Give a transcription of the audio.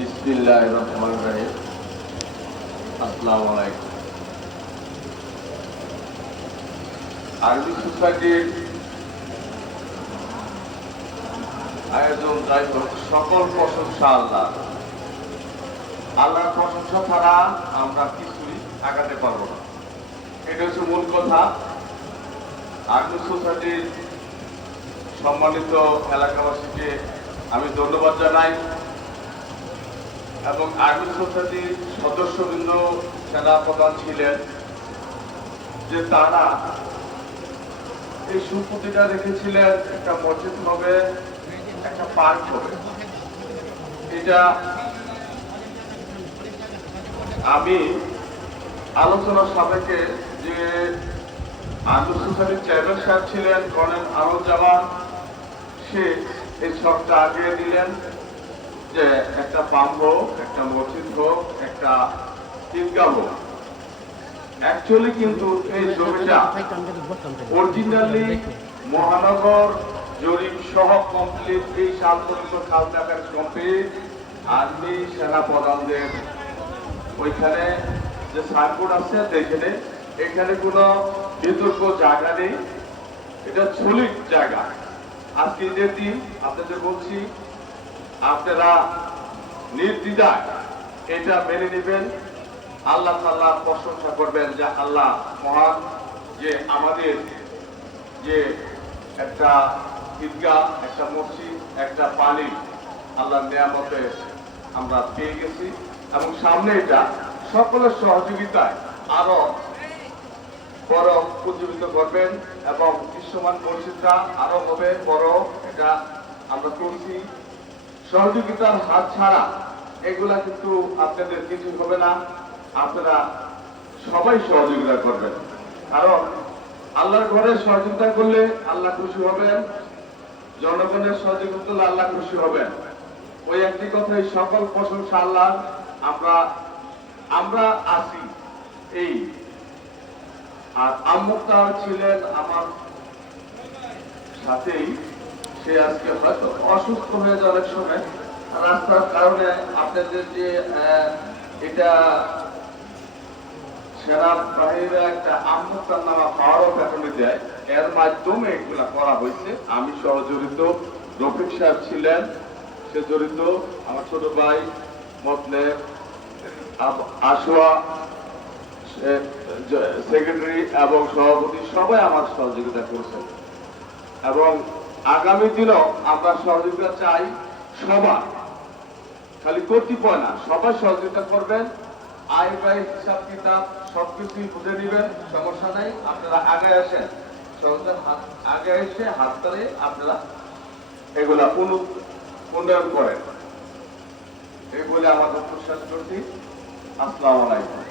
বিসমিল্লাহির রহমানির রহিম। আসসালামু আলাইকুম। আরবি সোসাইটির আয়োজন যাই হোক, সকল প্রশংসা আল্লাহ। আল্লাহর প্রশংসা ছাড়া আমরা কিছুই আগাতে পারবো না, এটা হচ্ছে মূল কথা। আরবি সোসাইটির সম্মানিত এলাকাবাসীকে আমি ধন্যবাদ জানাই এবং আরবি সোসাইটির সদস্যবৃন্দ সেনা প্রধান ছিলেন যে তারা এই সুপুতিটা রেখেছিলেন, একটা মসজিদ হবে, একটা পার্ক হবে। এটা আমি আলোচনার সাপেক্ষে যে আরবি সোসাইটির চেয়ারম্যান সাহেব ছিলেন কর্নেল আনোয়ারুজ্জামান, সে এই শখটা আগিয়ে দিলেন যে একটা পাম্প হোক, একটা মসজিদ হোক, একটা ঈদগাহ হোক। অ্যাকচুয়ালি কিন্তু এই জমিটা অরিজিনালি মহানগর জরিপ সহ কমপ্লিট, এই সাল পর্যন্ত খাজনা কাজ কমপ্লিট। আর্মি সেনা প্রধানদের ওইখানে যে সাইনবোর্ড আছে দেখেন, এখানে কোনো বিতর্ক জায়গা নেই, এটা সলিড জায়গা। আজকে ঈদের দিন আপনাদের বলছি, আপনারা নির্দ্বিধায় এটা মেনে নেবেন, আল্লাহ তাআলা প্রশংসা করবেন যে আল্লাহ মহান, যে আমাদের যে একটা ঈদগাহ, একটা মসজিদ, একটা পানি আল্লাহর নিয়ামতে আমরা পেয়ে গেছি এবং সামনে এটা সকলের সহযোগিতায় আরো বড় উজ্জীবিত করবেন এবং দৃশ্যমান মসজিদটা আরো হবে বড়। এটা আমরা করছি, সহযোগিতার হাত ছাড়া এগুলা কিন্তু আপনাদের কিছু হবে না। আপনারা সবাই সহযোগিতা করবেন, কারণ আল্লাহর ঘরে সহযোগিতা করলে আল্লাহ খুশি হবেন, জনগণের সহযোগিতা করলে আল্লাহ খুশি হবেন। ওই একটি কথাই, সকল প্রশংসা আল্লাহ। আমরা আছি এই। আর আম্মুক্তা ছিলেন আমার সাথেই, সে আজকে হয়তো অসুস্থ হয়ে যাওয়ার সময় রাস্তার কারণে আপনাদের যে এটা সেনা বাহিনীরা একটা আম্মুক্তার নামা পাওয়ারও এখনই দেয়, এর মাধ্যমে এগুলা করা হয়েছে। আমি সহ জড়িত, রফিক সাহেব ছিলেন সে জড়িত, আমার ছোট ভাই মতলেব, আশোয়া সেক্রেটারি এবং সভাপতি সবাই আমার সহযোগিতা করেছেন এবং আগামী দিনও আমরা সহযোগিতা চাই। সবার, খালি কর্তৃপক্ষ না, সবাই সহযোগিতা করবেন। আয় ব্যয় হিসাব কিতাব সবকিছুই বুঝে নিবেন, সমস্যা নাই। আপনারা আগে আসেন, আগে এসে হাত ধরে আপনারা এগুলা উন্নয়ন করেন। এই বলে আমার বক্তব্য শেষ করছি। আসসালামু আলাইকুম।